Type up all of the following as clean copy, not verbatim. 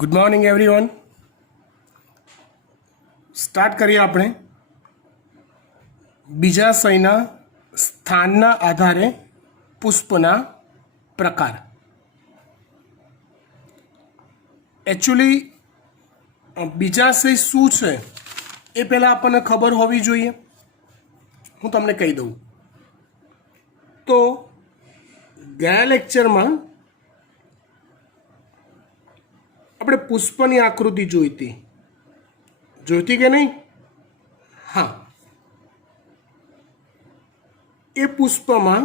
Good morning everyone. Start કરીએ આપણે બીજાશયના સ્થાનના આધારે પુષ્પના પ્રકાર. એકચ્યુઅલી બીજાશય શું છે એ પહેલાં આપણને ખબર હોવી જોઈએ. હું તમને કહી દઉં તો ગયા લેક્ચરમાં આપણે પુષ્પની આકૃતિ જોઈતી કે નહીં? હા, એ પુષ્પમાં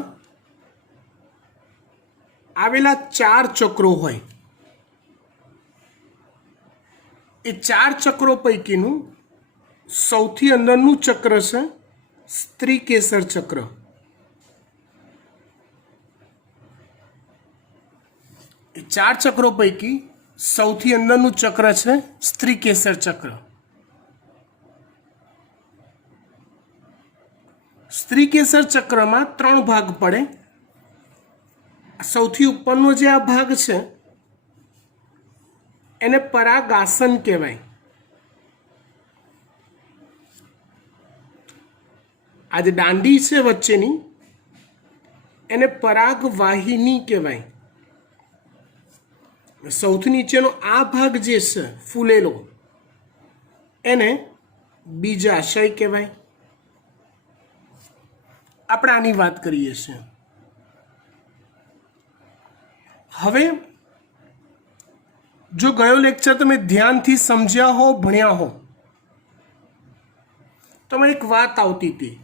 આવેલા 4 ચક્રો હોય. એ 4 ચક્રો પૈકીનું સૌથી અંદરનું ચક્ર છે સ્ત્રી કેસર ચક્ર. એ 4 ચક્રો પૈકી સૌથી અંદરનું ચક્ર છે સ્ત્રી કેસર ચક્ર. સ્ત્રી કેસર ચક્રમાં 3 ભાગ પડે. સૌથી ઉપરનો જે આ ભાગ છે એને પરાગાસન કહેવાય. આ જે દાંડી છે વચ્ચેની એને પરાગવાહિની કહેવાય. સૌથી નીચેનો આ ભાગ જે છે ફૂલેલો એને બીજાશય કહેવાય. આપણે આની વાત કરીએ છીએ. હવે જો ગયો લેક્ચર તમે ધ્યાનથી સમજ્યા હો, ભણ્યા હો, તો એક વાત આવતી હતી.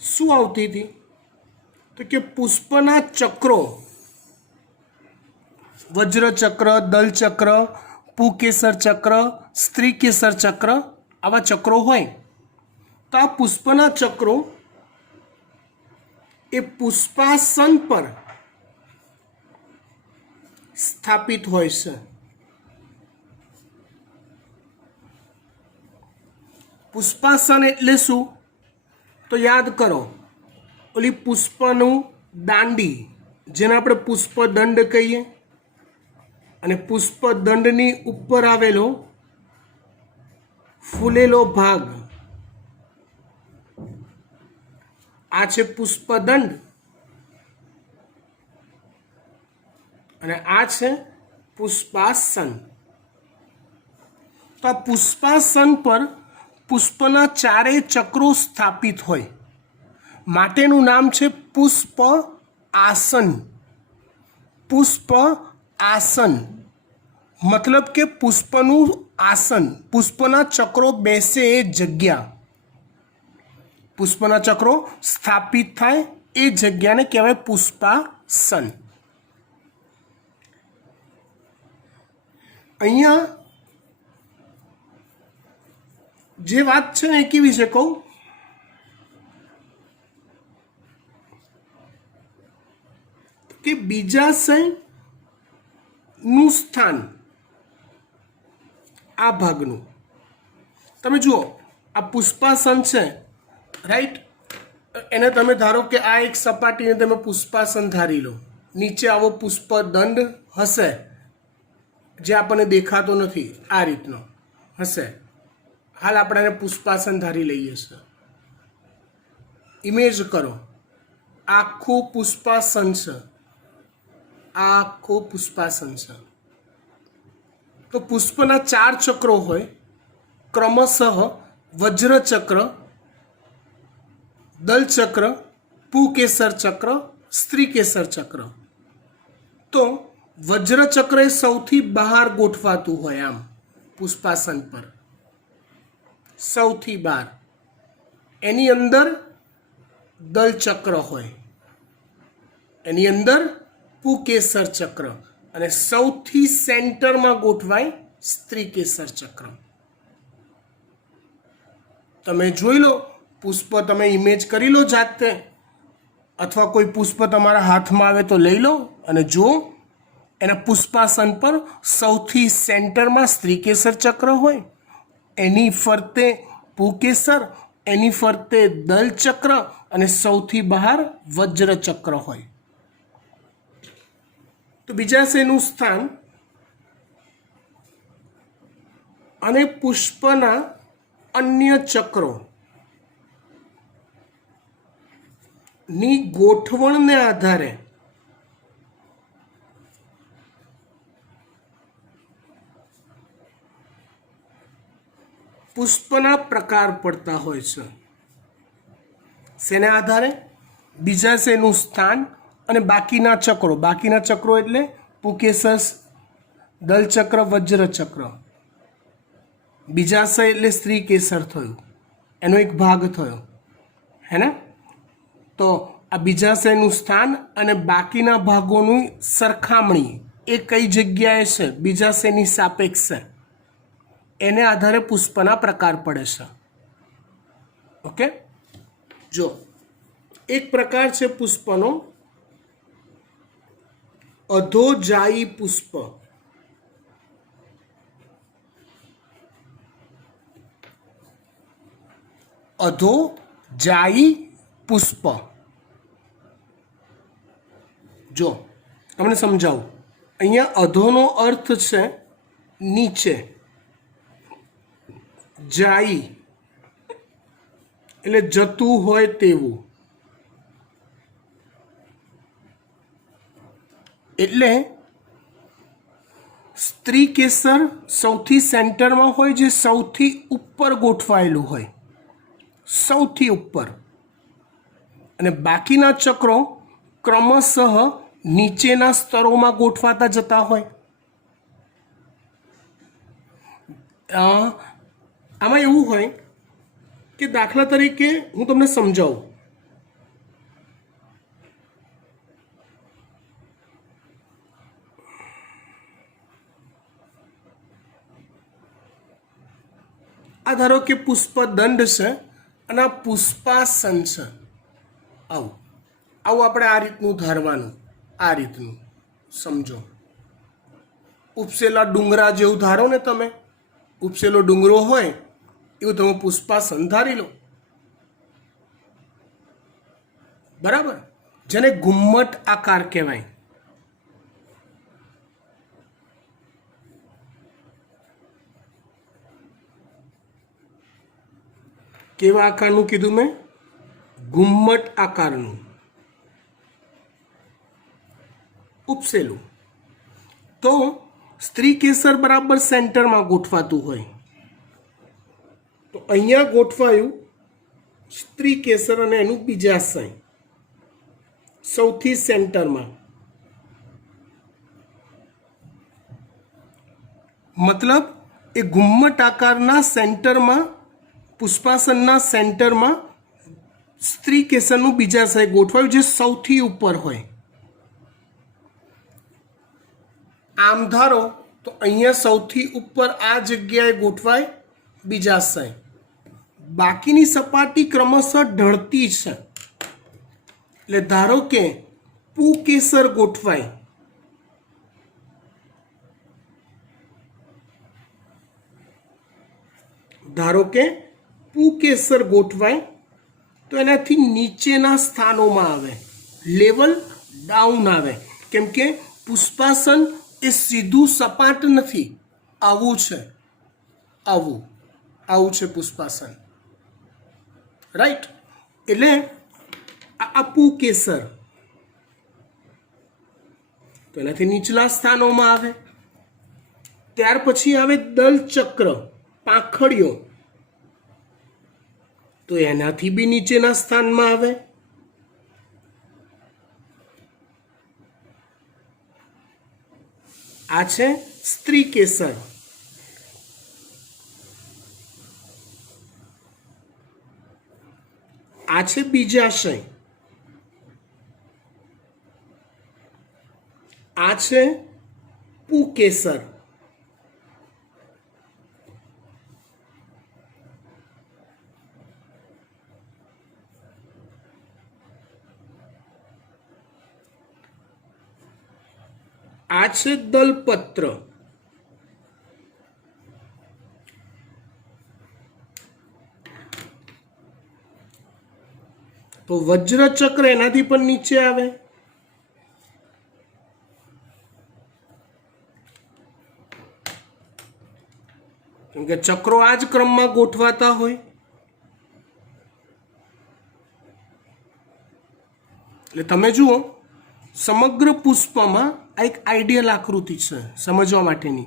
શું આવતી હતી? તો કે પુષ્પના ચક્રો, વજ્ર ચક્ર, દલ ચક્ર, પુકેસર ચક્ર, સ્ત્રી કેસર ચક્ર, આવા ચક્રો હોય. તો આ પુષ્પના ચક્રો એ પુષ્પાસન પર સ્થાપિત હોય છે. પુષ્પાસન એટલે શું? તો યાદ કરો, ઓલી પુષ્પનું દાંડી જેને આપણે પુષ્પદંડ કહીએ, અને પુષ્પદંડની ઉપર આવેલો ફૂલેલો ભાગ આ છે પુષ્પદંડ, અને આ છે પુષ્પાસન. તો આ પુષ્પાસન પર પુષ્પના 4 ચક્રો સ્થાપિત હોય માટેનું નામ છે પુષ્પ આસન. પુષ્પ આસન મતલબ કે પુષ્પનું આસન, પુષ્પના ચક્રો બેસે એ જગ્યા, પુષ્પના ચક્રો સ્થાપિત થાય એ જગ્યાને કહેવાય પુષ્પાસન. અહીંયા જે વાત છે ને એ કેવી છે કહું? કે બીજાશય નું સ્થાન આ ભાગનું તમે જુઓ. આ પુષ્પાસન છે, રાઈટ? એને તમે ધારો કે આ એક સપાટીને તમે પુષ્પાસન ધારી લો. નીચે આવો પુષ્પદંડ હશે જે આપણને દેખાતો નથી, આ રીતનો હશે. હાલ આપણે એને પુષ્પાસન ધારી લઈએ છીએ. ઇમેજ કરો, આખું પુષ્પાસન છે, આખું પુષ્પાસન છે. તો પુષ્પના 4 ચક્રો હોય, ક્રમશઃ વજ્ર ચક્ર, દલ ચક્ર, પુકેસર ચક્ર, સ્ત્રી કેસર ચક્ર. તો વજ્ર ચક્ર એ સૌથી બહાર ગોઠવાતું હોય આમ પુષ્પાસન પર, સૌથી બહાર. એની અંદર દલ ચક્ર હોય, એની અંદર પુકેસર ચક્ર, અને સૌથી સેન્ટરમાં ગોઠવાય સ્ત્રી કેસર ચક્ર. તમે જોઈ લો, પુષ્પ તમે ઇમેજ કરી લો જાતે, અથવા કોઈ પુષ્પ તમારા હાથમાં આવે તો લઈ લો અને જુઓ. એના પુષ્પાસન પર સૌથી સેન્ટરમાં સ્ત્રી કેસર ચક્ર હોય, એની ફરતે પુકેસર, એની ફરતે દલ ચક્ર, અને સૌથી બહાર વજ્ર ચક્ર હોય. તો બીજાશયનું સ્થાન અને પુષ્પના અન્ય ચક્રો ની ગોઠવણને આધારે પુષ્પના પ્રકાર પડતા હોય છે. શેને આધારે? બીજાશયનું સ્થાન અને બાકીના ચક્રો એટલે પુકેસર, દલચક્ર, વજ્રચક્ર. બીજાશય એટલે સ્ત્રી કેસર થયું, એનો એક ભાગ થયો, હે ને? તો આ બીજાશયનું સ્થાન અને બાકીના ભાગોની સરખામણી એ કઈ જગ્યાએ છે બીજાશયની સાપેક્ષે, એને આધારે પુષ્પના પ્રકાર પડે છે. ઓકે, જો એક પ્રકાર છે પુષ્પનો અધોજાયી પુષ્પ. અધોજાયી પુષ્પ. જો તમને સમજાવું, અહીંયા અધોનો અર્થ છે નીચે, જાઈ એટલે જતું હોય તેવું. એટલે સ્ત્રી કેસર સૌથી સેન્ટરમાં હોય, જે સૌથી ઉપર ગોઠવાયેલું હોય, સૌથી ઉપર, અને બાકીના ચક્રો ક્રમશઃ નીચેના સ્તરોમાં ગોઠવાતા જતા હોય. આમાં એવું હોય કે દાખલા તરીકે હું તમને સમજાવું. આ ધારો કે પુષ્પદંડ છે અને આ પુષ્પાસન છે. આવું આવું આપણે આ રીતનું ધારવાનું, આ રીતનું સમજો. ઉપસેલા ડુંગરા જેવું ધારો ને તમે, ઉપસેલો ડુંગરો હોય એવું તમે પુષ્પાસન ધારી લો. બરાબર, જેને ઘુમ્મટ આકાર કહેવાય. કેવા આકારનું કીધું મેં? ઘુમ્મટ આકારનું ઉપસેલું. તો સ્ત્રી કેસર બરાબર સેન્ટરમાં ગોઠવાતું હોય, તો અહીંયા ગોઠવાયું સ્ત્રી કેસર અને એનું બીજાશય સૌથી સેન્ટરમાં. મતલબ એ ઘુમ્મટ આકારના સેન્ટરમાં, પુષ્પાસનના સેન્ટરમાં સ્ત્રી કેસરનું બીજાશય ગોઠવાયું, જે સૌથી ઉપર હોય. આમ ધારો તો અહીંયા સૌથી ઉપર આ જગ્યાએ ગોઠવાય બીજાશય. બાકીની સપાટી ક્રમશઃ ઢળતી છે, એટલે ધારો કે પુકેસર ગોઠવાય, ધારો કે પુકેસર ગોઠવાય, તો એનાથી નીચેના સ્થાનોમાં આવે, લેવલ ડાઉન આવે. કેમ કે પુષ્પાસન એ સીધું સપાટ નથી, આવું છે, આવું આવું છે પુષ્પાસન, રાઈટ? એટલે આ પુકેસર તો એનાથી નીચલા સ્થાનોમાં આવે. ત્યાર પછી આવે દલચક્ર, પાંખડીઓ, તો એનાથી બી નીચેના સ્થાનમાં આવે. આ છે સ્ત્રી કેસર. આ છે બીજાશય. આ છે પુકેસર. આ છે દલપત્ર. તો વજ્રચક્ર એનાથી પણ નીચે આવે. કેમ કે ચક્રો આ જ ક્રમમાં ગોઠવાતા હોય. એટલે તમે જુઓ, સમગ્ર પુષ્પમાં આ એક આઈડિયલ આકૃતિ છે સમજવા માટેની.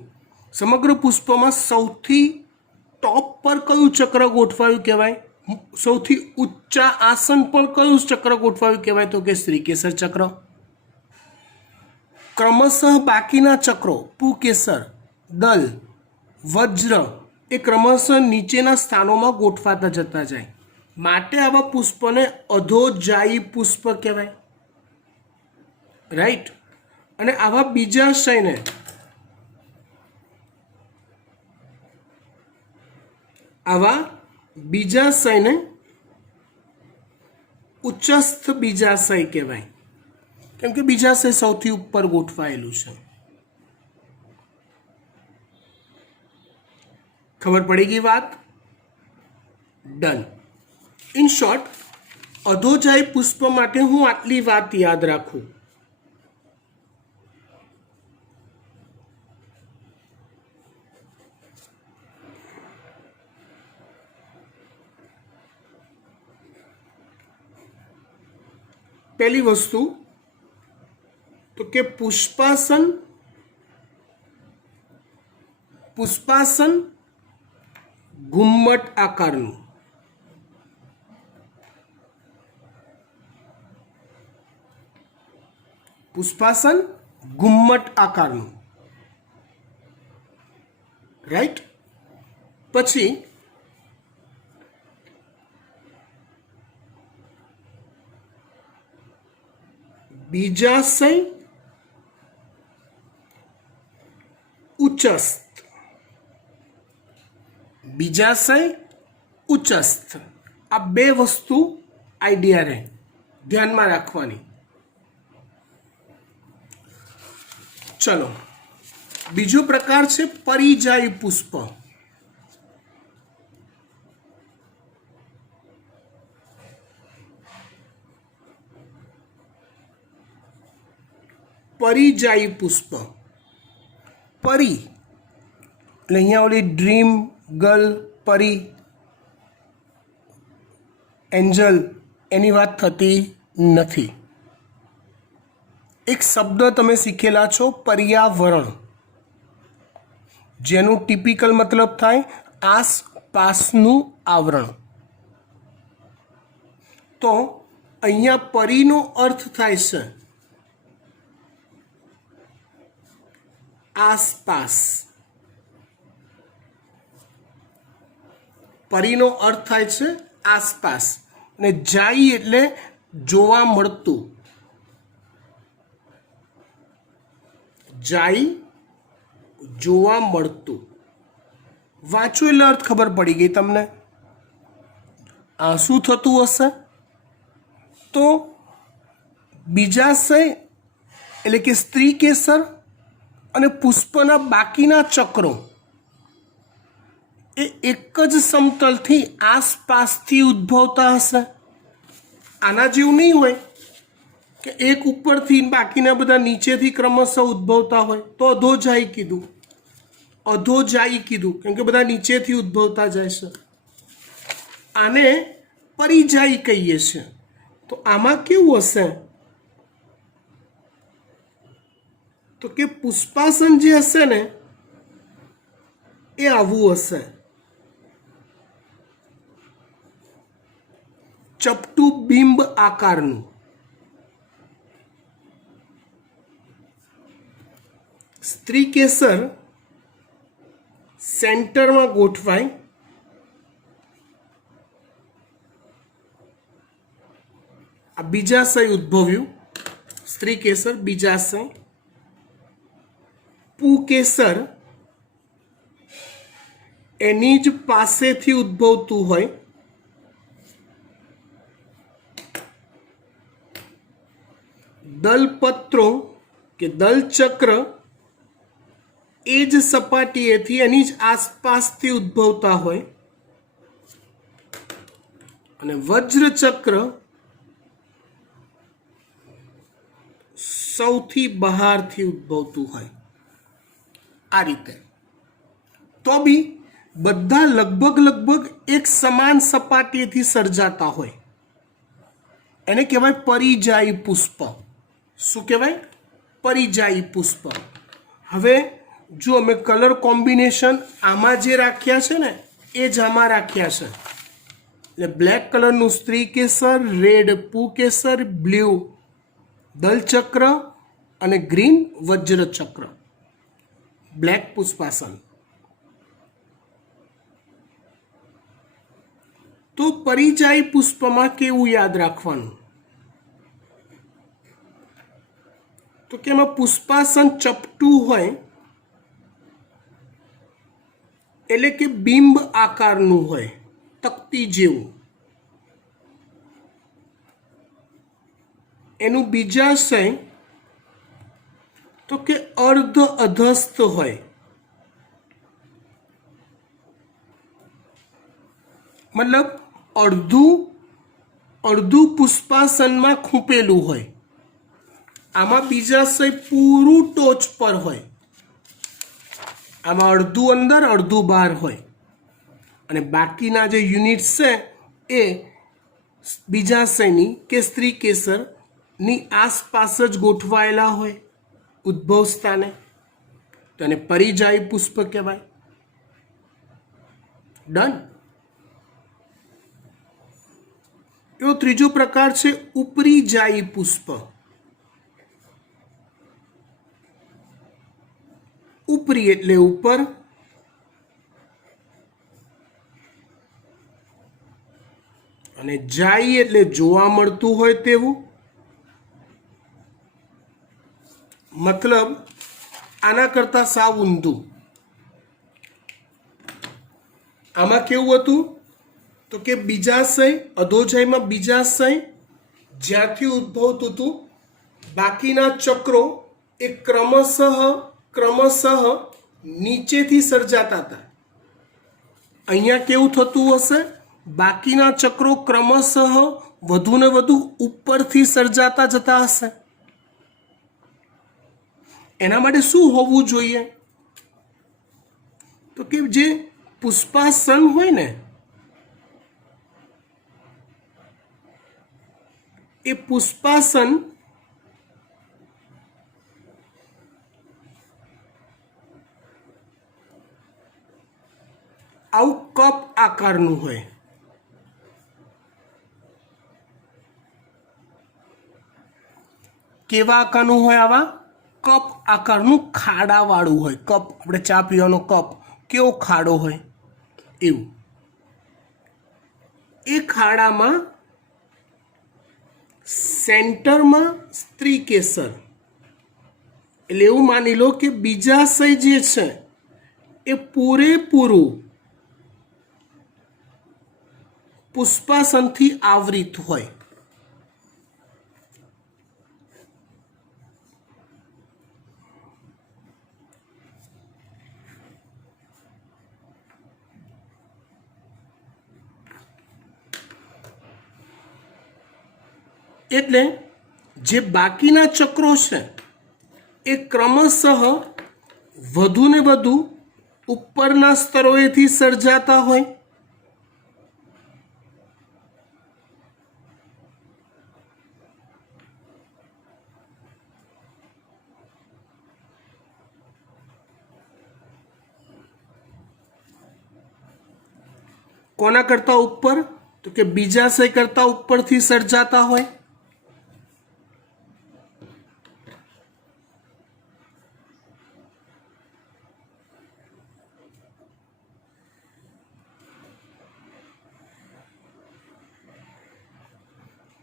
સમગ્ર પુષ્પમાં સૌથી ટોપ પર કયું ચક્ર ગોઠવાયું કહેવાય? સૌથી ઊંચા આસન પર કયું ચક્ર ગોઠવાયું કહેવાય? તો કે સ્ત્રીકેસર ચક્ર. ક્રમશઃ બાકીના ચક્રો પુકેસર, દલ, વજ્ર એ ક્રમશઃ નીચેના સ્થાનોમાં ગોઠવાતા જતા જાય. માટે આવા પુષ્પને અધોજાયી પુષ્પ કહેવાય. રાઈટ. અને આવા બીજાશયને ઉચ્ચસ્થ બીજાશય કહેવાય. કેમ કે બીજાશય સૌથી ઉપર ગોઠવાયેલું છે. ખબર પડી ગઈ વાત? ડન. ઇન શોર્ટ, અધોજાયી પુષ્પ માટે હું આટલી વાત યાદ રાખું. પહેલી વસ્તુ તો કે પુષ્પાસન ઘુમ્મટ આકારનું. પુષ્પાસન ઘુમ્મટ આકારનું. રાઈટ. પછી બીજાશય ઉચ્ચસ્થ. આ બે વસ્તુ આઈડિયા રહે, ધ્યાનમાં રાખવાની. ચલો, બીજો પ્રકાર છે પરિજાયી પુષ્પ. પરિજાયી પુષ્પ. પરી એટલે અહીંયા ઓલી ડ્રીમ ગર્લ, પરી, એન્જલ એની વાત થતી નથી. એક શબ્દ તમે શીખેલા છો, પર્યાવરણ, જેનું ટિપિકલ મતલબ થાય આસપાસનું આવરણ. તો અહીંયા પરીનો અર્થ થાય છે આસપાસ. પરીનો અર્થ થાય છે આસપાસ. અને જાઈ એટલે જોવા મળતું. જાઈ જોવા મળતું. વાંચો એટલે અર્થ ખબર પડી ગઈ તમને. શું થતું હશે? તો બીજાશય એટલે કે સ્ત્રીકેસર અને પુષ્પના બાકીના ચક્રો એ એક જ સમતલથી આસપાસથી ઉદ્ભવતા હશે. આના જેવું નહીં હોય કે એક ઉપરથી બાકીના બધા નીચેથી ક્રમશઃ ઉદ્ભવતા હોય. તો અધોજાયી કીધું કેમ કે બધા નીચેથી ઉદ્ભવતા જાય છે. આને પરિજાયી કહીએ છીએ. તો આમાં કેવું હશે? તો કે પુષ્પાસન જે હશે ને એ આવું હશે, ચપટું બિંબ આકારનું. સ્ત્રીકેસર સેન્ટરમાં ગોઠવાય. આ બીજાશય ઉદ્ભવ્યું. સ્ત્રીકેસર બીજાશય. પુકેસર એની જ પાસેથી ઉદ્ભવતું હોય. દલપત્રો કે દલચક્ર એ જ સપાટીએથી એની જ આસપાસથી ઉદ્ભવતા હોય. અને વજ્રચક્ર સૌથી બહારથી ઉદ્ભવતું હોય. આ રીતે. તો બી બધા લગભગ એક સમાન સપાટીએથી સર્જાતા હોય એને કહેવાય પરિજાયી પુષ્પ. શું કહેવાય? પરિજાયી પુષ્પ. હવે જો અમે કલર કોમ્બિનેશન આમાં જે રાખ્યા છે ને એ જ આમાં રાખ્યા છે. એટલે બ્લેક કલરનું સ્ત્રી કેસર, રેડ પુકેસર, બ્લુ દલચક્ર અને ગ્રીન વજ્રચક્ર, બ્લેક પુષ્પાસન. તો પરિજાયી પુષ્પમાં કેવું યાદ રાખવાનું? તો કે એમાં પુષ્પાસન ચપટું હોય એટલે કે બિંબ આકારનું હોય, તકતી જેવું. એનું બીજાશય તો કે અર્ધ અધસ્થ હોય, મતલબ અડધું પુષ્પાસનમાં ખૂંપેલું હોય. આમાં બીજાશય પૂરું ટોચ પર હોય, આમાં અડધું અંદર અડધું બહાર હોય, અને બાકીના જે યુનિટ્સ છે એ બીજાશયની કે સ્ત્રી કેસરની આસપાસ જ ગોઠવાયેલા હોય ઉદ્ભવ સ્થાને. તો એને પરિજાયી પુષ્પ કહેવાય. ડન. એવો ત્રીજો પ્રકાર છે ઉપરીજાયી પુષ્પ. ઉપરી એટલે ઉપર, અને જાયી એટલે જોવા મળતું હોય તેવું. મતલબ આના કરતા સાવ ઊંધું. આમાં કેવું હતું તો કે બીજાશય, અધોજાયમાં બીજાશય જ્યાંથી ઉદ્ભવતું હતું, બાકીના ચક્રો એ ક્રમશઃ નીચેથી સર્જાતા હતા. અહીંયા કેવું થતું હશે? બાકીના ચક્રો ક્રમશઃ વધુ ને વધુ ઉપરથી સર્જાતા જતા હશે. એના માટે શું હોવું જોઈએ? તો કે જે પુષ્પાસન હોય ને એ પુષ્પાસન આવું કપ આકારનું હોય. કેવા આકારનું હોય? આવા કપ આકારનું, ખાડાવાળું હોય. કપ, આપણે ચા પીવાનો કપ કેવો ખાડો હોય એવું. એ ખાડામાં સેન્ટરમાં સ્ત્રી કેસર, એટલે એવું માની લો કે બીજાશય જે છે એ પૂરેપૂરું પુષ્પાસનથી આવૃત હોય. એટલે જે બાકીના ચક્રો છે એ ક્રમશઃ વધુ ને વધુ ઉપરના સ્તરોએથી સર્જાતા હોય. કોના કરતા ઉપર? તો કે બીજાશય કરતા ઉપરથી સર્જાતા હોય.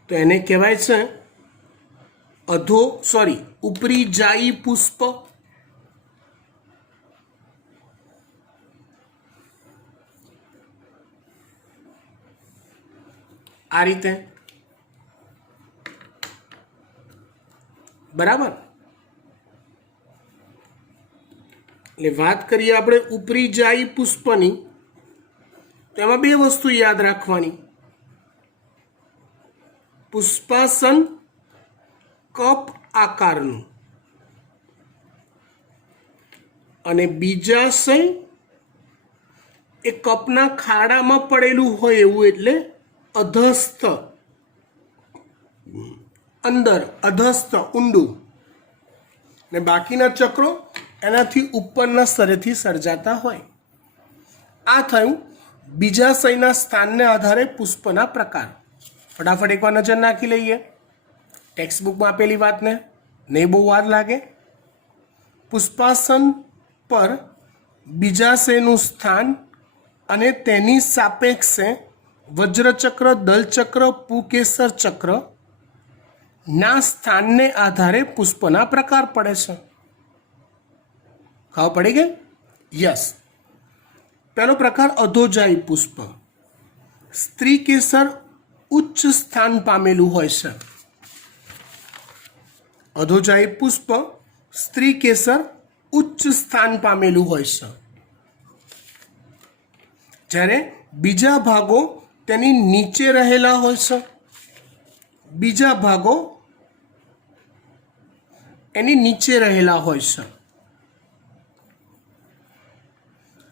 તો એને કહેવાય છે ઉપરીજાયી પુષ્પ. આ રીતે, બરાબર. એટલે વાત કરીએ આપણે ઉપરીજાયી પુષ્પની, તો એમાં બે વસ્તુ યાદ રાખવાની. પુષ્પાસન કપ આકારનું અને બીજાશય એ કપના ખાડામાં પડેલું હોય એવું એટલે અધસ્થ, અંદર અધસ્થ ઊંડું, ને બાકીના ચક્રો એનાથી ઉપરના સ્તરેથી સર્જાતા હોય. આ થયું બીજાશયના સ્થાનને આધારે પુષ્પના પ્રકાર. ફટાફટ એકવાર નજર નાખી લઈએ ટેક્સ્ટ બુકમાં આપેલી વાતને, નહીં બહુ વાર લાગે. પુષ્પાસન પર બીજાશયનું સ્થાન અને તેની સાપેક્ષે વજ્રચક્ર, દલચક્ર, પુકેસર ચક્ર ના સ્થાનને આધારે પુષ્પના પ્રકાર પડે છે. ખબર પડી ગઈ? યસ. પહેલો પ્રકાર અધોજાયી પુષ્પ. સ્ત્રી કેસર ઉચ્ચ સ્થાન પામેલું હોય છે. અધોજાયી પુષ્પ સ્ત્રી કેસર ઉચ્ચ સ્થાન પામેલું હોય છે, જ્યારે બીજા ભાગો તેની નીચે રહેલા હોય છે. બીજા ભાગો એની નીચે રહેલા હોય છે.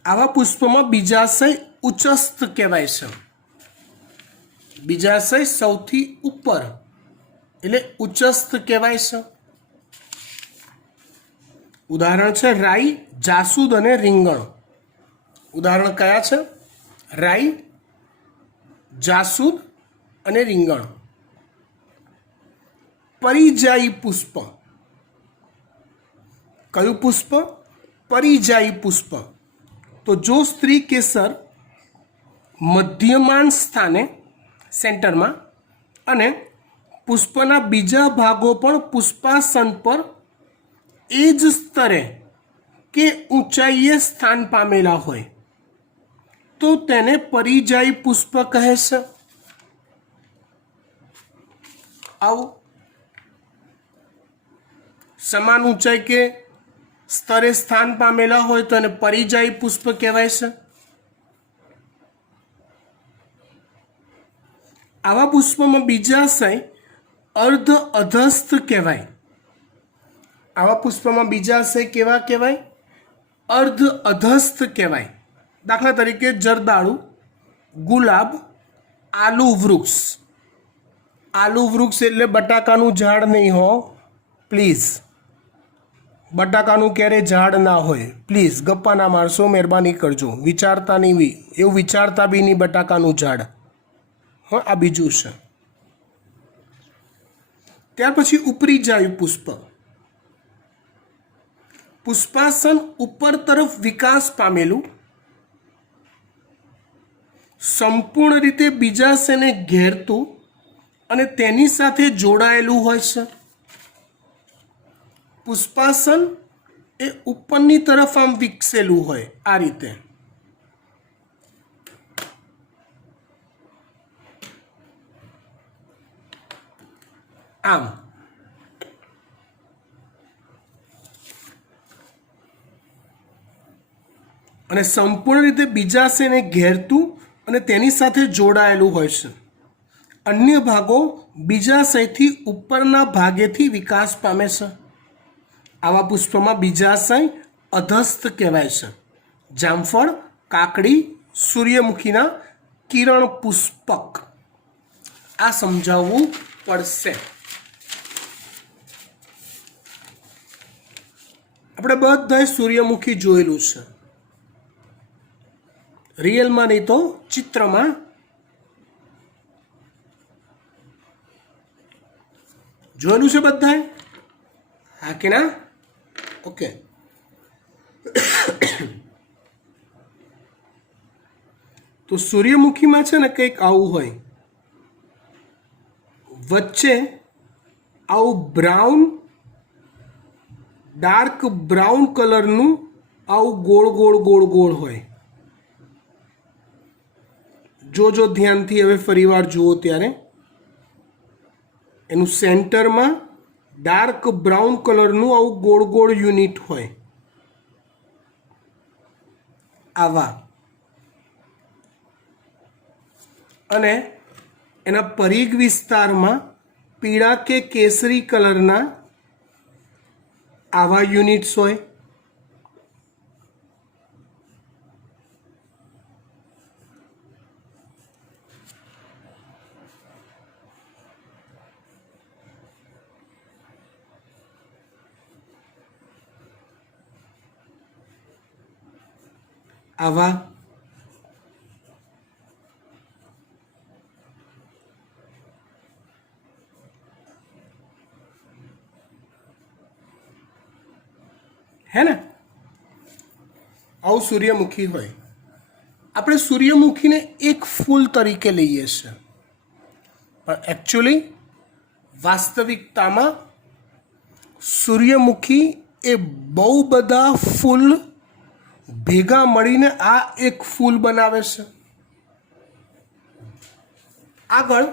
આવા પુષ્પમાં બીજાશય ઉચ્ચસ્થ કહેવાય છે. બીજાશય સૌથી ઉપર એટલે ઉચ્ચસ્થ કહેવાય છે. ઉદાહરણ છે રાઈ, જાસૂદ અને રીંગણ. ઉદાહરણ કયા છે? રાઈ, જાસૂદ અને રીંગણ. પરિજાયી પુષ્પ. કયું પુષ્પ? પરિજાયી પુષ્પ. તો જો સ્ત્રી કેસર મધ્યમાન સ્થાને સેન્ટરમાં અને પુષ્પના બીજા ભાગો પણ પુષ્પાસન પર એ જ સ્તરે કે ઊંચાઈએ સ્થાન પામેલા હોય તો તેને પરિજાયી પુષ્પ કહે છે. આવું સમાન ઊંચાઈ કે સ્તરે સ્થાન પામેલા હોય તો એને પરિજાયી પુષ્પ કહેવાય છે. આવા પુષ્પમાં બીજાશય અર્ધ અધસ્થ કહેવાય. આવા પુષ્પમાં બીજાશય કેવા કહેવાય? અર્ધ અધસ્થ કહેવાય. દાખલા તરીકે જરદાળુ, ગુલાબ, આલુ વૃક્ષ. આલુ વૃક્ષ એટલે બટાકાનું ઝાડ નહીં હો, પ્લીઝ. બટાકાનું ક્યારે ઝાડ ના હોય, પ્લીઝ. ગપ્પા ના મારશો, મહેરબાની કરજો. વિચારતા નહીં, એવું વિચારતા બી નહીં બટાકાનું ઝાડ. હા, આ બીજું છે. ત્યાર પછી ઉપરીજાયુ પુષ્પ. પુષ્પાસન ઉપર તરફ વિકાસ પામેલું, સંપૂર્ણ રીતે બીજાશયને ઘેરતું અને તેની સાથે જોડાયેલું હોય છે. પુષ્પાસન એ ઉપરની તરફ આમ વિકસેલું હોય આ રીતે. આમ અને સંપૂર્ણ રીતે બીજાશયને ઘેરતું અને તેની સાથે જોડાયેલું હોય છે. અન્ય ભાગો બીજાશયથી ઉપરના ભાગેથી વિકાસ પામે છે. આવા પુષ્પમાં બીજાશય અધસ્થ કહેવાય છે. જામફળ, કાકડી, સૂર્યમુખીના કિરણ પુષ્પક. આ સમજાવવું પડશે. આપણે બધાએ સૂર્યમુખી જોયેલું છે, રિયલમાં નહીં તો ચિત્રમાં. જોયેલું છે બધાએ? હા કે ના? ઓકે. તો સૂર્યમુખીમાં છે ને કંઈક આવું હોય, વચ્ચે આવું બ્રાઉન, ડાર્ક બ્રાઉન કલરનું આવું ગોળ ગોળ ગોળ ગોળ હોય. જોજો ધ્યાનથી, હવે ફરીવાર જુઓ ત્યારે. એનું સેન્ટરમાં ડાર્ક બ્રાઉન કલરનું આવું ગોળ ગોળ યુનિટ હોય. આવા અને એના પરિઘ વિસ્તારમાં પીળા કે કેસરી કલરના આવા યુનિટ્સ હોય. આવા હે ને, આવું સૂર્યમુખી હોય. આપણે સૂર્યમુખીને એક ફૂલ તરીકે લઈએ છીએ, પણ એકચ્યુઅલી વાસ્તવિકતામાં સૂર્યમુખી એ બહુ બધા ફૂલ ભેગા મળીને આ એક ફૂલ બનાવે છે. આગળ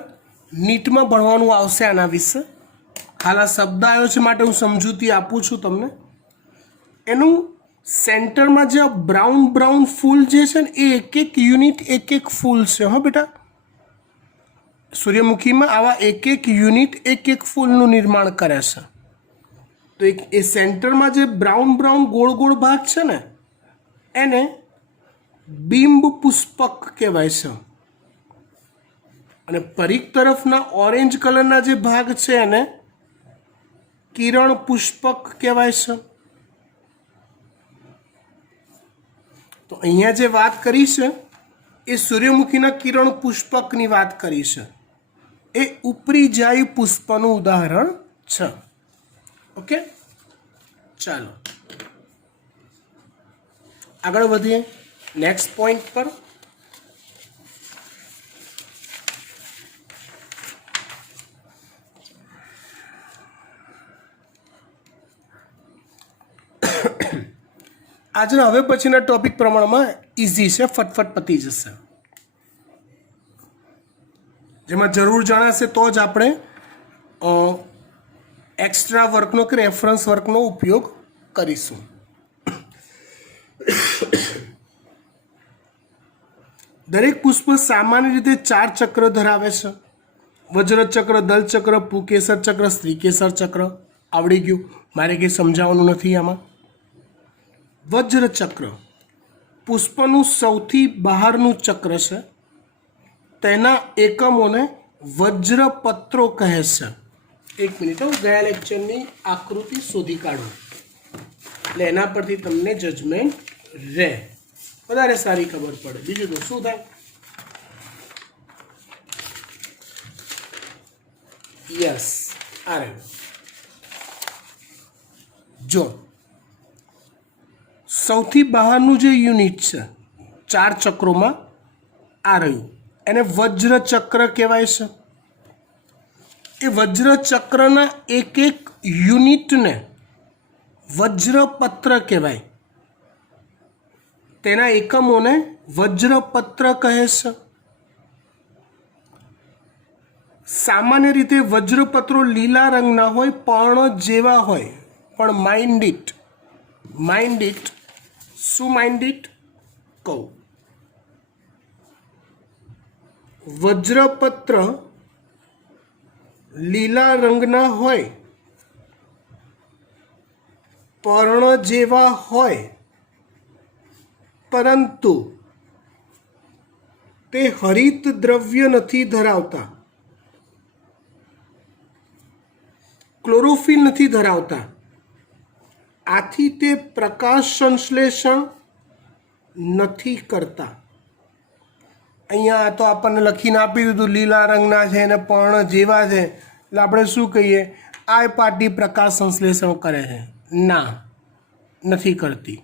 નીટમાં ભણવાનું આવશે આના વિશે. હાલ આ શબ્દ આવ્યો છે માટે હું સમજૂતી આપું છું તમને. એનું સેન્ટરમાં જે બ્રાઉન બ્રાઉન ફૂલ જે છે ને એ એક એક યુનિટ એક એક ફૂલ છે. હો બેટા, સૂર્યમુખીમાં આવા એક એક યુનિટ એક એક ફૂલનું નિર્માણ કરે છે. તો એ સેન્ટરમાં જે બ્રાઉન બ્રાઉન ગોળ ગોળ ભાગ છે ને એને બિંબ પુષ્પક કહેવાય છે, અને પરિઘ તરફના ઓરેન્જ કલરના જે ભાગ છે એને કિરણ પુષ્પક કહેવાય છે. તો અહીંયા જે વાત કરી છે એ સૂર્યમુખીના કિરણ પુષ્પકની વાત કરી છે. એ ઉપરી જાય પુષ્પનું ઉદાહરણ છે. ઓકે, ચાલો આગળ વધીએ નેક્સ્ટ પોઈન્ટ પર. આજના હવે પછીના ટોપિક પ્રમાણમાં ઇઝી છે, ફટફટ પતી જશે. જેમાં જરૂર જણાશે તો જ આપણે એક્સ્ટ્રા વર્કનો કે રેફરન્સ વર્કનો ઉપયોગ કરીશું. દરેક પુષ્પ સામાન્ય રીતે 4 ચક્ર ધરાવે છે. વજ્રચક્ર, દલચક્ર, પુકેસર ચક્ર, સ્ત્રીકેસર ચક્ર. આવડી ગયું, મારે કંઈ સમજાવવાનું નથી આમાં. વજ્રચક્ર પુષ્પનું સૌથી બહારનું ચક્ર છે. તેના એકમોને વજ્રપત્રો કહે છે. એક મિનિટ, હું ગયા લેક્ચરની આકૃતિ શોધી કાઢું એટલે એના પરથી તમને જજમેન્ટ રહે, વધારે સારી ખબર પડે. બીજું તો શું થાય? યસ, આ રહ્યું. જો સૌથી બહારનું જે યુનિટ છે 4 ચક્રોમાં આ રહ્યું, એને વજ્રચક્ર કહેવાય છે. એ વજ્રચક્રના એક એક યુનિટને વજ્રપત્ર કહેવાય. તેના એકમોને વજ્રપત્ર કહે છે. સામાન્ય રીતે વજ્રપત્રો લીલા રંગના હોય, પર્ણ જેવા હોય, પણ માઇન્ડ ઇટ શું માઇન્ડ ઇટ કહું. વજ્રપત્ર લીલા રંગના હોય, પર્ણ જેવા હોય, પરંતુ તે હરિત દ્રવ્ય નથી ધરાવતા, ક્લોરોફિલ નથી ધરાવતા. આથી તે પ્રકાશ સંશ્લેષણ નથી કરતા. અહીંયા તો આપણને લખીને આપી દીધું લીલા રંગના છે અને પર્ણ જેવા છે, એટલે આપણે શું કહીએ? આ પાર્ટી પ્રકાશ સંશ્લેષણ કરે છે? ના, નથી કરતી.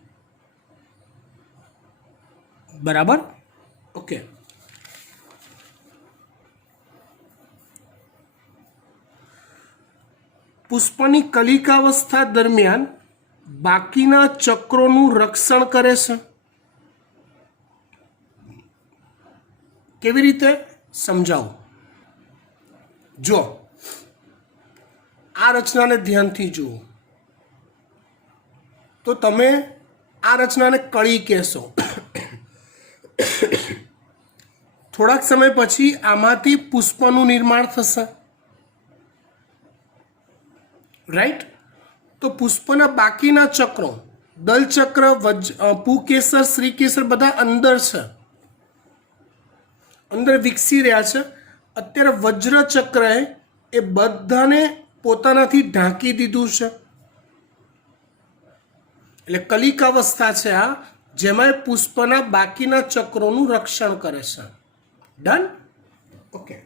બરાબર, ઓકે. પુષ્પની કલિકાવસ્થા દરમિયાન બાકીના ચક્રોનું રક્ષણ કરે છે. કેવી રીતે સમજાવું? જો આ રચનાને ધ્યાનથી જુઓ તો તમે આ રચનાને કળી કહેશો. થોડાક સમય પછી આમાંથી પુષ્પનું નિર્માણ થશે, રાઈટ? તો પુષ્પના બાકીના ચક્રો, દલચક્ર, પુકેસર, શ્રીકેસર બધા અંદર છે, અંદર વિકસી રહ્યા છે. અત્યારે વજ્રચક્રએ એ બધાને પોતાનાથી ઢાંકી દીધું છે. એટલે કલિકાવસ્થા છે આ, જેમાં પુષ્પના બાકીના ચક્રોનું રક્ષણ કરે છે. ડન. ઓકે.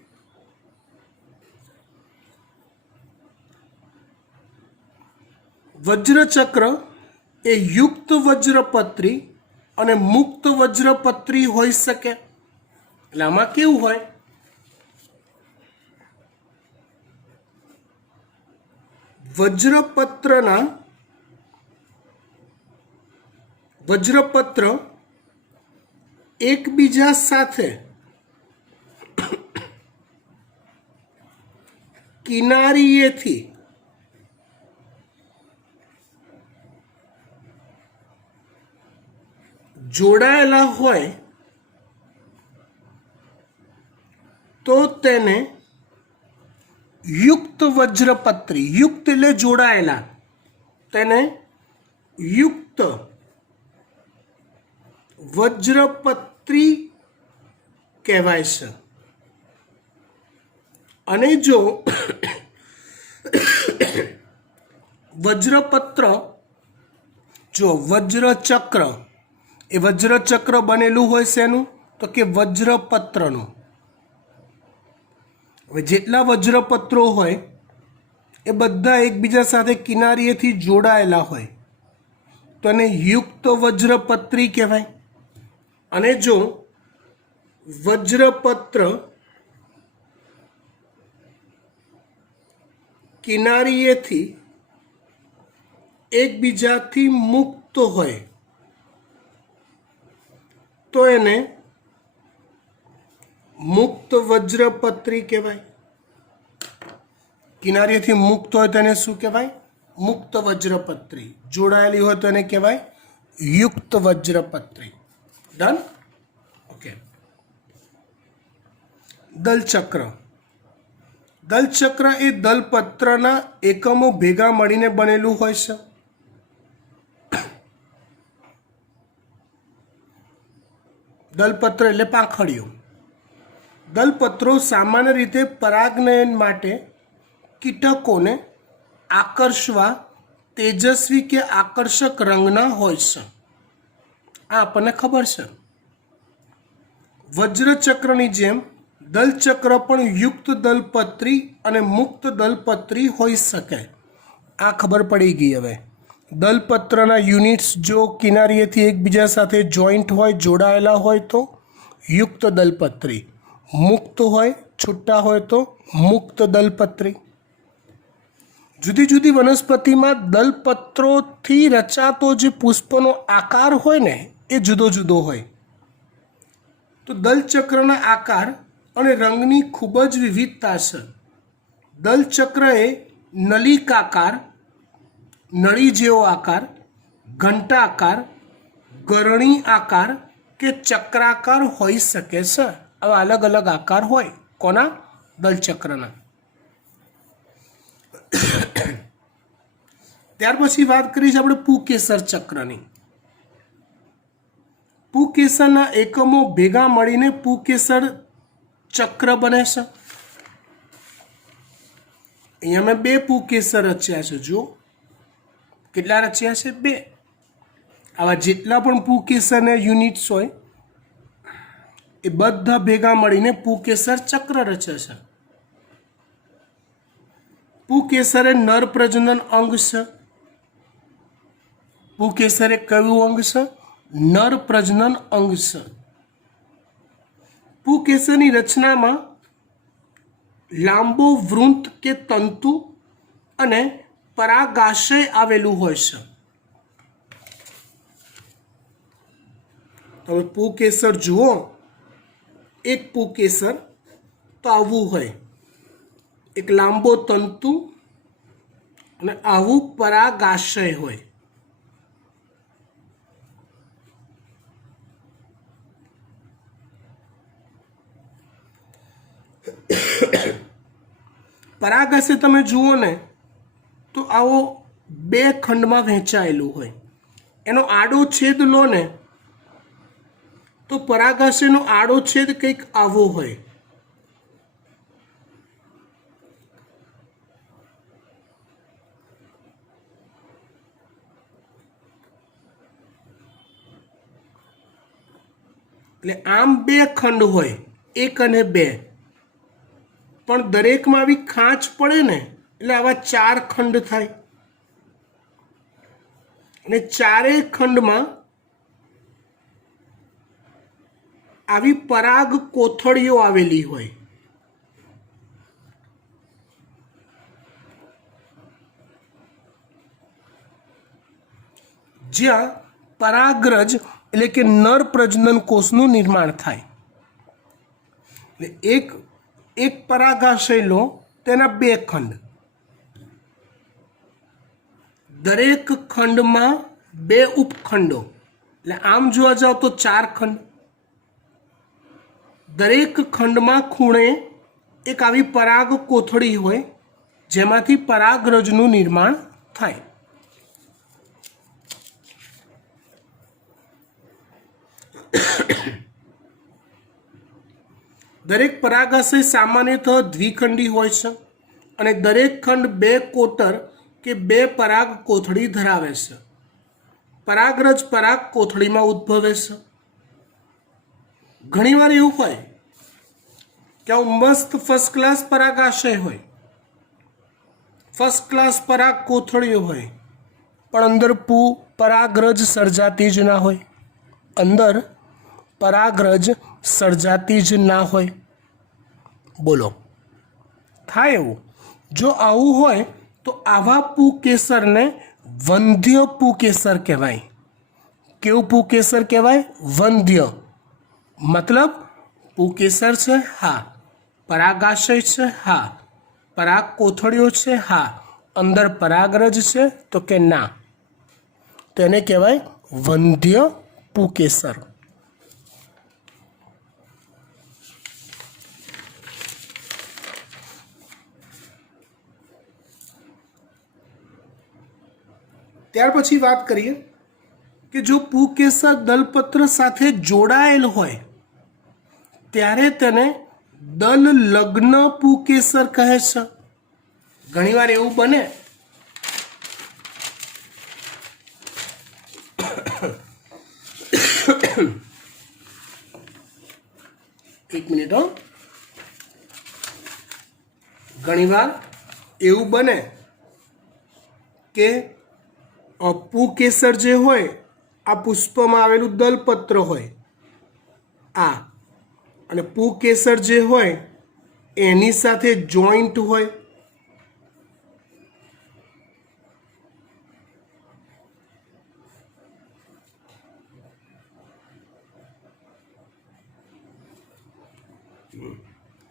વજ્રચક્ર એ યુક્ત વજ્રપત્રી અને મુક્ત વજ્રપત્રી હોઈ શકે. એટલે આમાં કેવું હોય, વજ્રપત્ર એકબીજા સાથે કિનારીએથી જોડાયેલા હોય તો તેને યુક્ત વજ્રપત્રી, યુક્ત એટલે જોડાયેલા, તેને યુક્ત વજ્રપત્રી કહેવાય છે. અને જો વજ્રપત્ર, જો વજ્રચક્ર, એ વજ્રચક્ર બનેલું હોય શેનું, તો કે વજ્રપત્રનું. હવે જેટલા વજ્રપત્રો હોય એ બધા એકબીજા સાથે કિનારીએથી જોડાયેલા હોય તો એને યુક્ત વજ્રપત્રી કહેવાય. અને જો વજ્રપત્ર કિનારીએથી એકબીજાથી મુક્ત હોય તો એને મુક્ત વજ્રપત્રી કહેવાય. કિનારીએથી મુક્ત હોય તો એને શું કહેવાય? મુક્ત વજ્રપત્રી. જોડાયેલી હોય તો એને કહેવાય યુક્ત વજ્રપત્રી. ડન. ઓકે. દલચક્ર. દલચક્ર એ દલપત્રના એકમો ભેગા મળીને બનેલું હોય છે. દલપત્ર એટલે પાંખડીઓ. દલપત્રો સામાન્ય રીતે પરાગનયન માટે કીટકોને આકર્ષવા તેજસ્વી કે આકર્ષક રંગના હોય છે. આ આપણને ખબર છે. વજ્રચક્રની જેમ દલચક્ર પણ યુક્ત દલપત્રી અને મુક્ત દલપત્રી હોઈ શકે. આ ખબર પડી ગઈ. હવે દલપત્રના યુનિટ્સ જો કિનારીએથી એકબીજા સાથે જોઈન્ટ હોય, જોડાયેલા હોય તો યુક્ત દલપત્રી, મુક્ત હોય, છૂટા હોય તો મુક્ત દલપત્રી. જુદી જુદી વનસ્પતિમાં દલપત્રોથી રચાતો જે પુષ્પનો આકાર હોય ને એ જુદો જુદો હોય. તો દલચક્રના આકાર અને રંગની ખૂબ જ વિવિધતા છે. દલચક્ર એ નલિકાકાર, નળી જેવો આકાર, ઘંટાકાર, ગરણી આકાર કે ચક્રાકાર હોઈ શકે છે. આવા અલગ અલગ આકાર હોય. કોના? દલચક્રના. ત્યાર પછી વાત કરીશું આપણે પુંકેસર ચક્રની. પુંકેસરના એકમો ભેગા મળીને પુંકેસર ચક્ર બને છે. અહીંયા મેં બે પુંકેસર રચ્યા છે. જો કેટલા રચ્યા છે? બે. આવા જેટલા પણ પુંકેસરના યુનિટ્સ હોય એ બધા ભેગા મળીને પુંકેસર ચક્ર રચે છે. પુંકેસર એ નર પ્રજનન અંગ છે. પુંકેસર એ કયું અંગ છે? નર પ્રજનન અંગ છે. પુંકેસરની રચનામાં લાંબો વૃંત કે તંતુ અને પરાગાશય આવેલું હોય છે. તમે પુંકેસર જુઓ, એક પુંકેસર તો આવું હોય, એક લાંબો તંતુ અને આવું પરાગાશય હોય. પરાગાશય તમે જુઓ ને તો આવો બે ખંડમાં વહેંચાયેલું હોય. એનો આડો છેદ લો ને તો પરાગાશયનો આડો છેદ કંઈક આવો હોય. એટલે આમ બે ખંડ હોય, એક અને બે, પણ દરેકમાં આવી ખાંચ પડે ને એટલે આવા ચાર ખંડ થાય અને ચારેય ખંડમાં આવી પરાગ કોથળીઓ આવેલી હોય. જ્યાં પરાગરજ એટલે કે નર પ્રજનન કોષનું નિર્માણ થાય. એટલે એક પરાગાશય લો, તેના બે ખંડ, દરેક ખંડમાં બે ઉપખંડો, એટલે આમ જોવા જાવ તો ચાર ખંડ. દરેક ખંડમાં ખૂણે એક આવી પરાગ કોથળી હોય જેમાંથી પરાગરજનું નિર્માણ થાય. દરેક પરાગાશય સામાન્યતઃ દ્વિખંડી હોય છે અને દરેક ખંડ બે કોતર કે બે પરાગ કોથળી ધરાવે છે. પરાગરજ પરાગ કોથળીમાં ઉદ્ભવે છે. ઘણીવાર એવું હોય કે આવું મસ્ત ફર્સ્ટ ક્લાસ પરાગાશય હોય, ફર્સ્ટ ક્લાસ પરાગ કોથળીઓ હોય, પણ અંદર પરાગરજ સર્જાતી જ ના હોય. અંદર પરાગરજ સર્જાતી જ ના હોય. બોલો, થાય એવું? જો આવું હોય તો આવા પુકેસરને વંધ્ય પુકેસર કહેવાય. કેવું પુકેસર કહેવાય? વંધ્ય. મતલબ પુકેસર છે, હા. પરાગાશય છે, હા. પરાગ કોથળીઓ છે, હા. અંદર પરાગરજ છે તો કે ના. તેને કહેવાય વંધ્ય પુકેસર. ત્યાર પછી વાત કરીએ કે જો પુકેસર દલપત્ર સાથે જોડાયેલ હોય ત્યારે તેને દલ લગ્ન પુકેસર કહે છે. ઘણીવાર એવું બને એક મિનિટ હો. ઘણીવાર એવું બને કે પુકેસર જે હોય આ પુષ્પમાં આવેલું દલપત્ર હોય આ, અને પુકેસર જે હોય એની સાથે જોઈન્ટ હોય.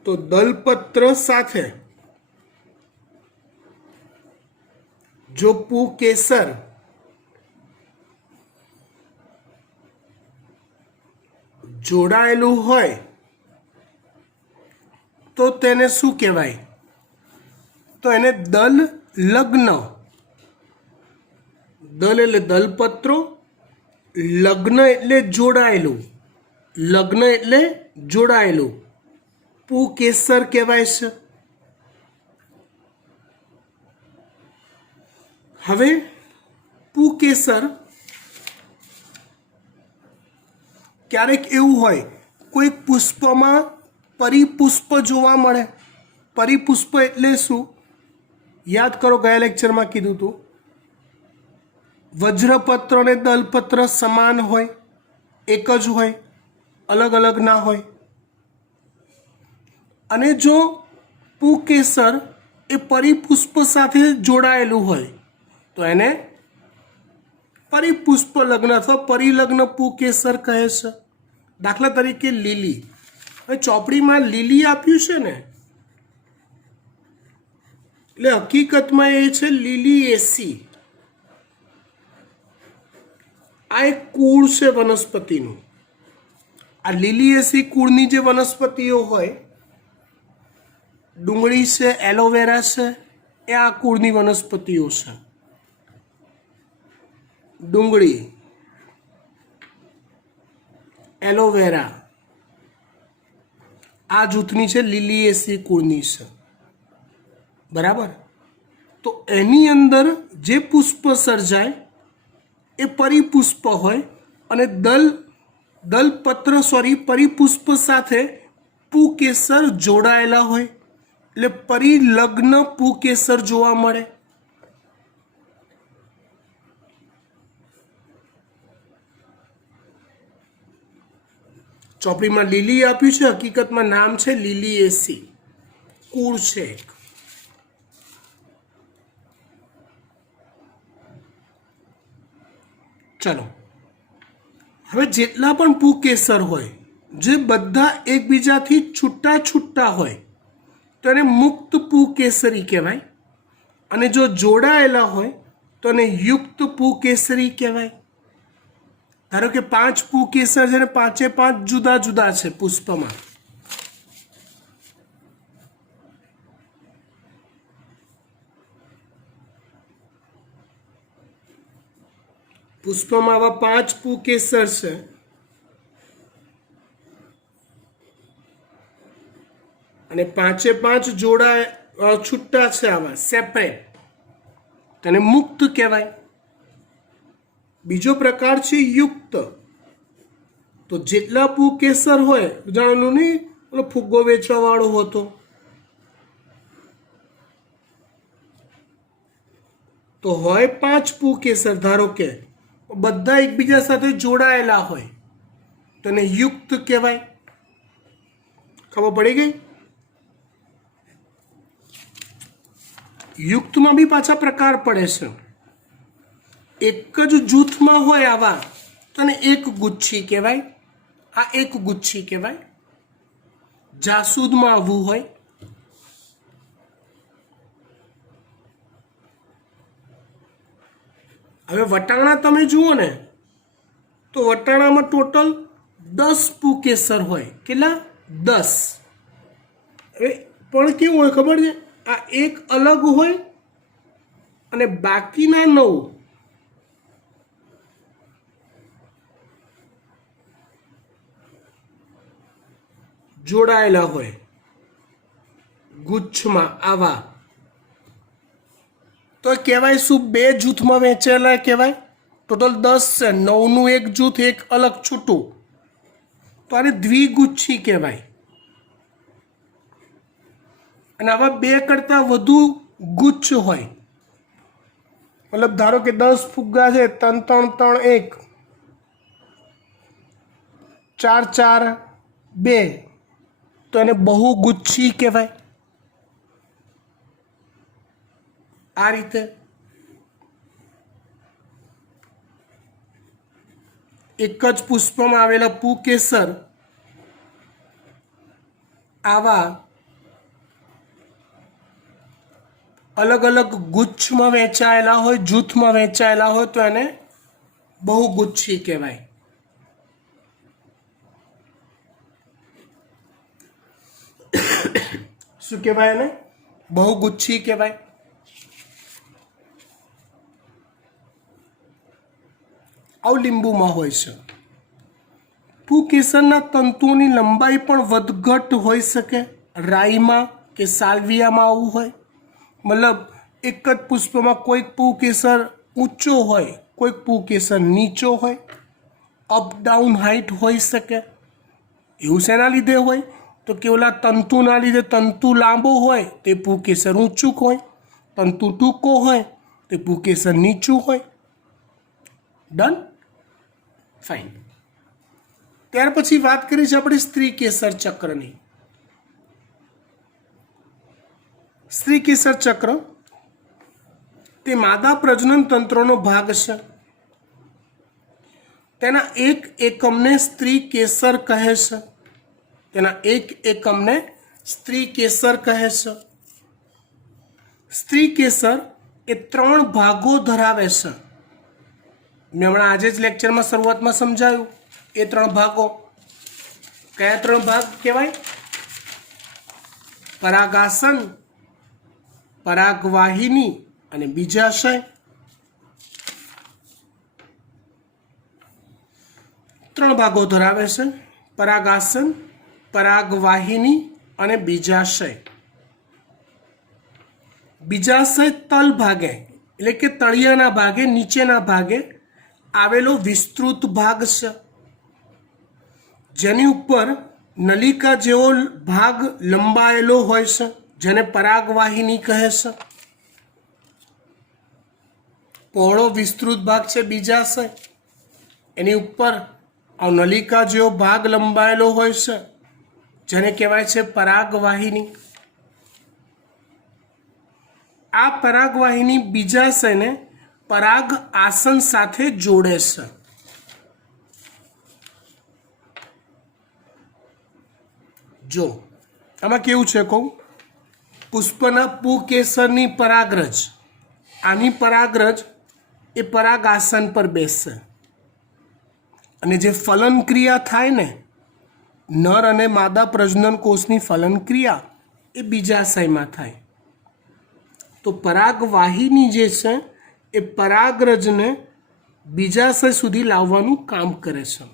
તો દલપત્ર સાથે જો પુકેસર જોડાયેલું હોય તો તેને શું કહેવાય? તો એને દલ લગ્ન. દલ એટલે દલપત્રો, લગ્ન એટલે જોડાયેલું, લગ્ન એટલે જોડાયેલું પુકેસર કહેવાય છે. હવે પુકેસર ક્યારેક એવું હોય કોઈ પુષ્પમાં પરિપુષ્પ જોવા મળે. પરિપુષ્પ એટલે શું? યાદ કરો, ગયા લેક્ચરમાં કીધું હતું, વજ્રપત્ર અને દલપત્ર સમાન હોય, એક જ હોય, અલગ અલગ ના હોય. અને જો પુકેસર એ પરિપુષ્પ સાથે જોડાયેલું હોય તો એને પરિપુષ્પ લગ્ન અથવા પરિલગ્ન પુકેસર કહે છે. દાખલા તરીકે લીલી. હવે ચોપડીમાં લીલી આપ્યું છે ને, એટલે હકીકતમાં એ છે લીલિએસી. આ એક કુળ છે વનસ્પતિનું. આ લીલિએસી કુળની જે વનસ્પતિઓ હોય, ડુંગળી છે, એલોવેરા છે, એ આ કુળની વનસ્પતિઓ છે. ડુંગળી, એલોવેરા આ જૂથની છે, લીલિએસી કુળની છે. બરાબર? તો એની અંદર જે પુષ્પ સર્જાય એ પરિપુષ્પ હોય અને દલ પરિપુષ્પ સાથે પુકેસર જોડાયેલા હોય એટલે પરિલગ્ન પુકેસર જોવા મળે. ચોપડીમાં લીલી આપ્યું છે, હકીકતમાં નામ છે લીલિએસી, કુળ છે એક. ચલો, હવે જેટલા પણ પુકેસર હોય જે બધા એકબીજાથી છૂટા છૂટા હોય તો એને મુક્ત પુકેસરી કહેવાય, અને જો જોડાયેલા હોય તો એને યુક્ત પુકેસરી કહેવાય. ધારો કે 5 પુકેસર છે ને 5 જુદા જુદા છે પુષ્પમાં, આવા 5 પુકેસર છે, અને 5 જોડા છૂટા છે, આવા સેપરેટ, તેને મુક્ત કહેવાય. બીજો પ્રકાર છે યુક્ત. તો જેટલા પુકેસર હોય, જાણવાનું નહીં ઓલો ફુગ્ગો વેચવા વાળો હતો, તો હોય 5 પુકેસર, ધારો કે બધા એકબીજા સાથે જોડાયેલા હોય તો એને યુક્ત કહેવાય. ખબર પડી ગઈ? યુક્તમાં બી પાછા પ્રકાર પડે છે. એક જ જૂથમાં હોય આવા તો એને એક ગુચ્છી કહેવાય. આ એક ગુચ્છી કહેવાય. જાસૂદમાં આવું હોય. હવે વટાણા તમે જુઓ ને તો વટાણામાં ટોટલ 10 પુકેસર હોય. કેટલા? 10. હવે પણ કેવું હોય ખબર છે? આ એક અલગ હોય અને બાકીના 9 જોડાયેલા હોય ગુચ્છમાં આવા. તો કહેવાય શું? 2 જૂથમાં વહેંચેલા કહેવાય. ટોટલ 10 છે, 9નું એક જૂથ, એક અલગ છૂટું, તો આને દ્વિગુચ્છી કહેવાય. અને આવા 2 કરતાં વધુ ગુચ્છ હોય, મતલબ ધારો કે 10 ફુગ્ગા છે, 3 3 3 1, 4 4 2, તો એને બહુગુચ્છી કહેવાય. આ રીતે એક જ પુષ્પમાં આવેલા પુકેસર આવા અલગ અલગ ગુચ્છમાં વહેંચાયેલા હોય, જૂથમાં વહેંચાયેલા હોય તો એને બહુગુચ્છી કહેવાય. શું કહેવાય એને? બહુગુચ્છી કહેવાય. આવું લીંબુમાં હોય છે. પુકેસરના તંતુઓની લંબાઈ પણ વધઘટ હોઈ શકે. રાઈમાં કે સાલ્વિયામાં આવું હોય, મતલબ એક જ પુષ્પમાં કોઈક પુકેસર ઊંચો હોય, કોઈક પુકેસર નીચો હોય, અપ ડાઉન હાઈટ હોઈ શકે. એવું શેના લીધે હોય? તો કે ઓલા તંતુના લીધે. તંતુ લાંબો હોય તે પુકેસર ઊંચું હોય, તંતુ ટૂંકો હોય તે પુકેસર નીચું હોય. ડન? ફાઇન. ત્યાર પછી વાત કરી છે આપણે સ્ત્રીકેસર ચક્રની. સ્ત્રીકેસર ચક્ર તે માદા પ્રજનન તંત્રનો ભાગ છે. તેના એક એકમને સ્ત્રીકેસર કહે છે. તેના એક એકમને સ્ત્રીકેસર કહે છે. સ્ત્રીકેસર એ 3 ભાગો ધરાવે છે. મેં હમણાં આજે જ લેક્ચરમાં શરૂઆતમાં સમજાયું. એ 3 ભાગો કયા 3 ભાગ કહેવાય? પરાગાસન, પરાગવાહિની અને બીજાશય. 3 ભાગો ધરાવે છે: પરાગાસન, પરાગવાહિની અને બીજાશય. બીજાશય તલ ભાગે એટલે કે તળિયાના ભાગે, નીચેના ભાગે આવેલો વિસ્તૃત ભાગ છે. જેની ઉપર નલિકા જેવો ભાગ લંબાયેલો હોય છે, જેને પરાગવાહિની કહે છે. પહોળો વિસ્તૃત ભાગ છે બીજાશય, એની ઉપર આ નલિકા જેવો ભાગ લંબાયેલો હોય છે, જેને કહેવાય છે પરાગવાહિની. આ પરાગવાહિની બીજાશયને પરાગ આસન સાથે જોડે છે. જો આમાં કેવું છે કહું, પુષ્પના પુકેસરની પરાગરજ, આની પરાગરજ એ પરાગાસન પર બેસશે, અને જે ફલન ક્રિયા થાય ને, નર અને માદા પ્રજનન કોષની ફલન ક્રિયા એ બીજાશયમાં થાય. તો પરાગવાહિની જે છે એ પરાગરજને બીજાશય સુધી લાવવાનું કામ કરે છે.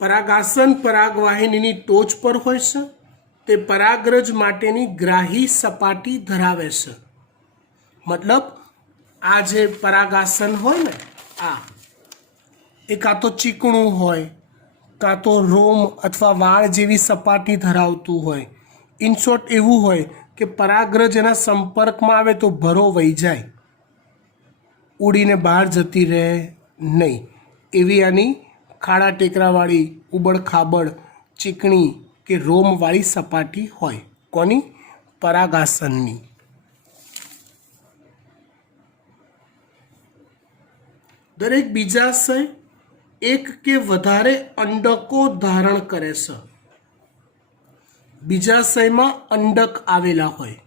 પરાગાસન પરાગવાહિનીની ટોચ પર હોય છે. તે પરાગરજ માટેની ગ્રાહી સપાટી ધરાવે છે. મતલબ આ જે પરાગાસન હોય ને, આ એ કાં તો ચીકણું હોય, કાં તો રોમ અથવા વાળ જેવી સપાટી ધરાવતું હોય. ઇન શોર્ટ એવું હોય કે પરાગરજ એના સંપર્કમાં આવે તો ભરો વહી જાય, ઉડીને બહાર જતી રહે નહીં, એવી આની ખાડા ટેકરાવાળી ઉબડ ખાબડ ચીકણી કે રોમવાળી સપાટી હોય. કોની? પરાગાસનની. દરેક બીજાશય એક કે વધારે અંડકો ધારણ કરે છે. બીજાશયમાં અંડક આવેલા હોય,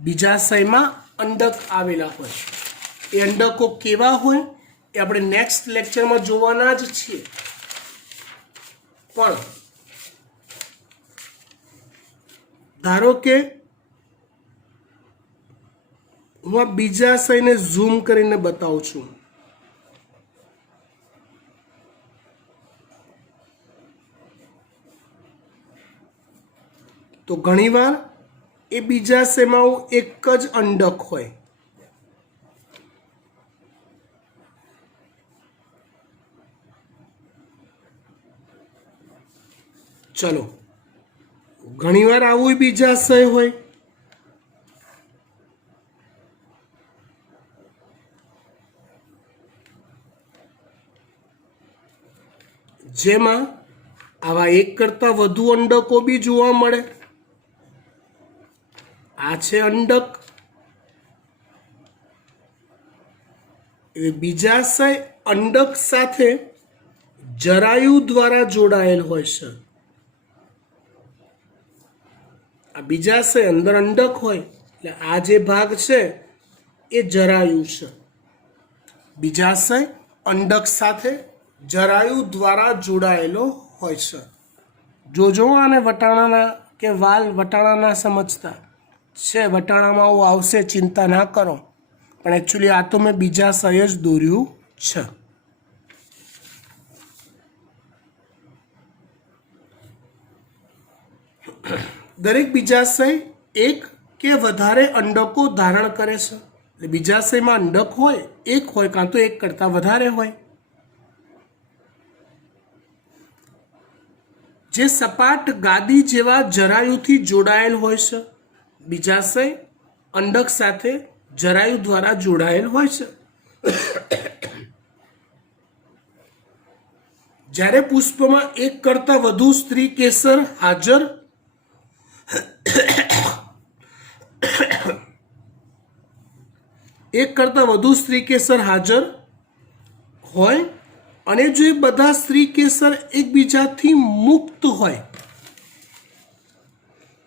બીજાશયમાં અંડક આવેલા હોય. એ અંડકો કેવા હોય એ આપણે નેક્સ્ટ લેક્ચરમાં જોવાના જ છીએ. પણ ધારો કે હું આ બીજાશયને ઝૂમ કરીને બતાવું છું. તો ઘણીવાર એ બીજાશયમાં એક જ અંડક હોય. ચલો, ઘણીવાર આવું બીજાશય હોય. જેમાં આવા એક કરતાં વધુ અંડકો બી જોવા મળે. આ છે અંડક. એ બીજાશય અંડક સાથે જરાયુ દ્વારા જોડાયેલ હોય છે. આ બીજાશય અંદર અંડક હોય એટલે આ જે ભાગ છે એ જરાયુ છે. બીજાશય અંડક સાથે જરાયુ દ્વારા જોડાયેલો હોય છે. જોજો આને વટાણાના કે વાલ વટાણાના સમજતા છે, વટાણામાં આવું આવશે, ચિંતા ના કરો. પણ એકચ્યુઅલી આ તો મેં બીજાશય જ દોર્યું છે. દરેક બીજાશય એક કે વધારે અંડકો ધારણ કરે છે. એટલે બીજાશયમાં અંડક હોય, એક હોય કાં તો એક કરતાં વધારે હોય. જે સપાટ ગાદી જેવા જરાયુથી જોડાયેલ હોય છે. બીજાશય અંડક સાથે જરાયુ દ્વારા જોડાયેલ હોય છે. જ્યારે પુષ્પમાં એક કરતાં વધુ સ્ત્રી કેસર હાજર એક કરતાં વધુ સ્ત્રી કેસર હાજર હોય અને જો એ બધા સ્ત્રી કેસર એકબીજાથી મુક્ત હોય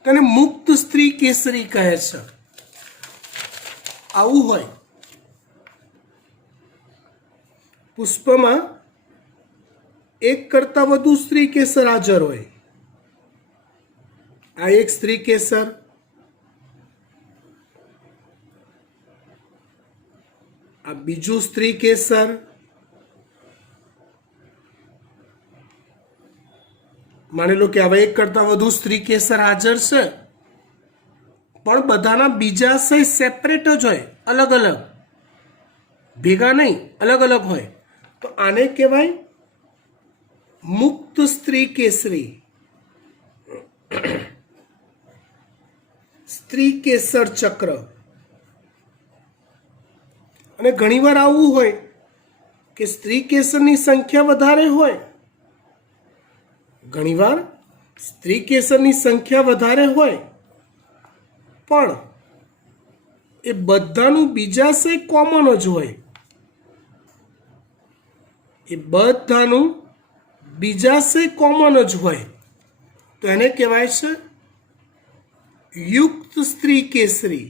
તેને મુક્ત સ્ત્રી કેસરી કહે છે. આવું હોય પુષ્પમાં એક કરતાં વધુ સ્ત્રી કેસર હાજર હોય. આ એક સ્ત્રી કેસર, આ બીજું સ્ત્રી કેસર, માની લો કે હવે એક કરતાં વધુ સ્ત્રી કેસર હાજર છે, પણ બધાના બીજાશય સેપરેટ જ હોય, અલગ અલગ. ભેગા નહીં, અલગ અલગ હોય તો આને કહેવાય મુક્ત સ્ત્રી કેસરી, સ્ત્રી કેસર ચક્ર. અને ઘણીવાર આવું હોય કે સ્ત્રી કેસરની સંખ્યા વધારે હોય, ઘણીવાર સ્ત્રી કેસરની સંખ્યા વધારે હોય પણ એ બધાનું બીજાશય કોમન જ હોય, એ બધાનું બીજાશય કોમન જ હોય તો એને કહેવાય છે યુક્ત સ્ત્રી કેસરી,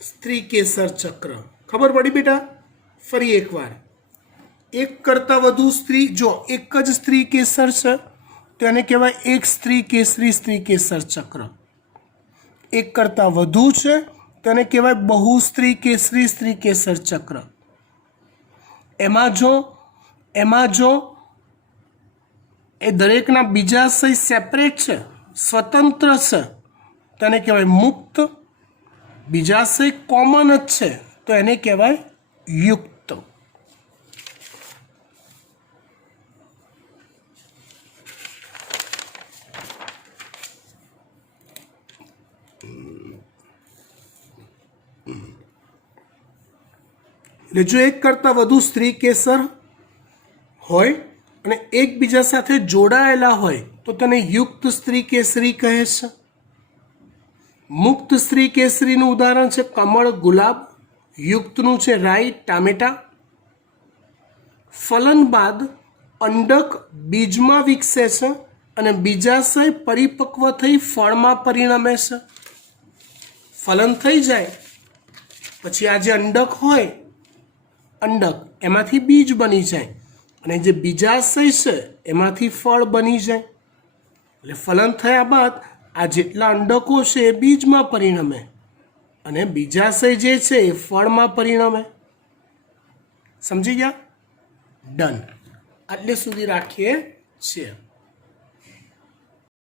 સ્ત્રી કેસર ચક્ર. ખબર પડી બેટા? ફરી એકવાર, એક કરતાં વધુ સ્ત્રી, જો એક જ સ્ત્રી કેસર છે તો એને કહેવાય એક સ્ત્રી કેસરી સ્ત્રી કેસર ચક્ર. એક કરતાં વધુ છે તો એને કહેવાય બહુ સ્ત્રી કેસરી સ્ત્રી કેસર ચક્ર. એમાં જો એ દરેકના બીજાશય સેપરેટ છે, સ્વતંત્ર છે તો એને કહેવાય મુક્ત. બીજાશય કોમન જ છે તો એને કહેવાય યુક્ત. એટલે જો એક કરતાં વધુ સ્ત્રી કેસર હોય અને એકબીજા સાથે જોડાયેલા હોય તો તેને યુક્ત સ્ત્રી કેસરી કહે છે. મુક્ત સ્ત્રી કેસરીનું ઉદાહરણ છે કમળ, ગુલાબ. યુક્તનું છે રાઈ, ટામેટા. ફલન બાદ અંડક બીજમાં વિકસે છે અને બીજાશય પરિપક્વ થઈ ફળમાં પરિણમે છે. ફલન થઈ જાય પછી આ જે અંડક હોય, અંડક એમાંથી બીજ બની જાય અને જે બીજાશય છે એમાંથી ફળ બની જાય. એટલે ફલન થયા બાદ આ જેટલા અંડકો છે એ બીજમાં પરિણમે અને બીજાશય જે છે એ ફળમાં પરિણમે. સમજી ગયા? ડન. આટલે સુધી રાખીએ છીએ.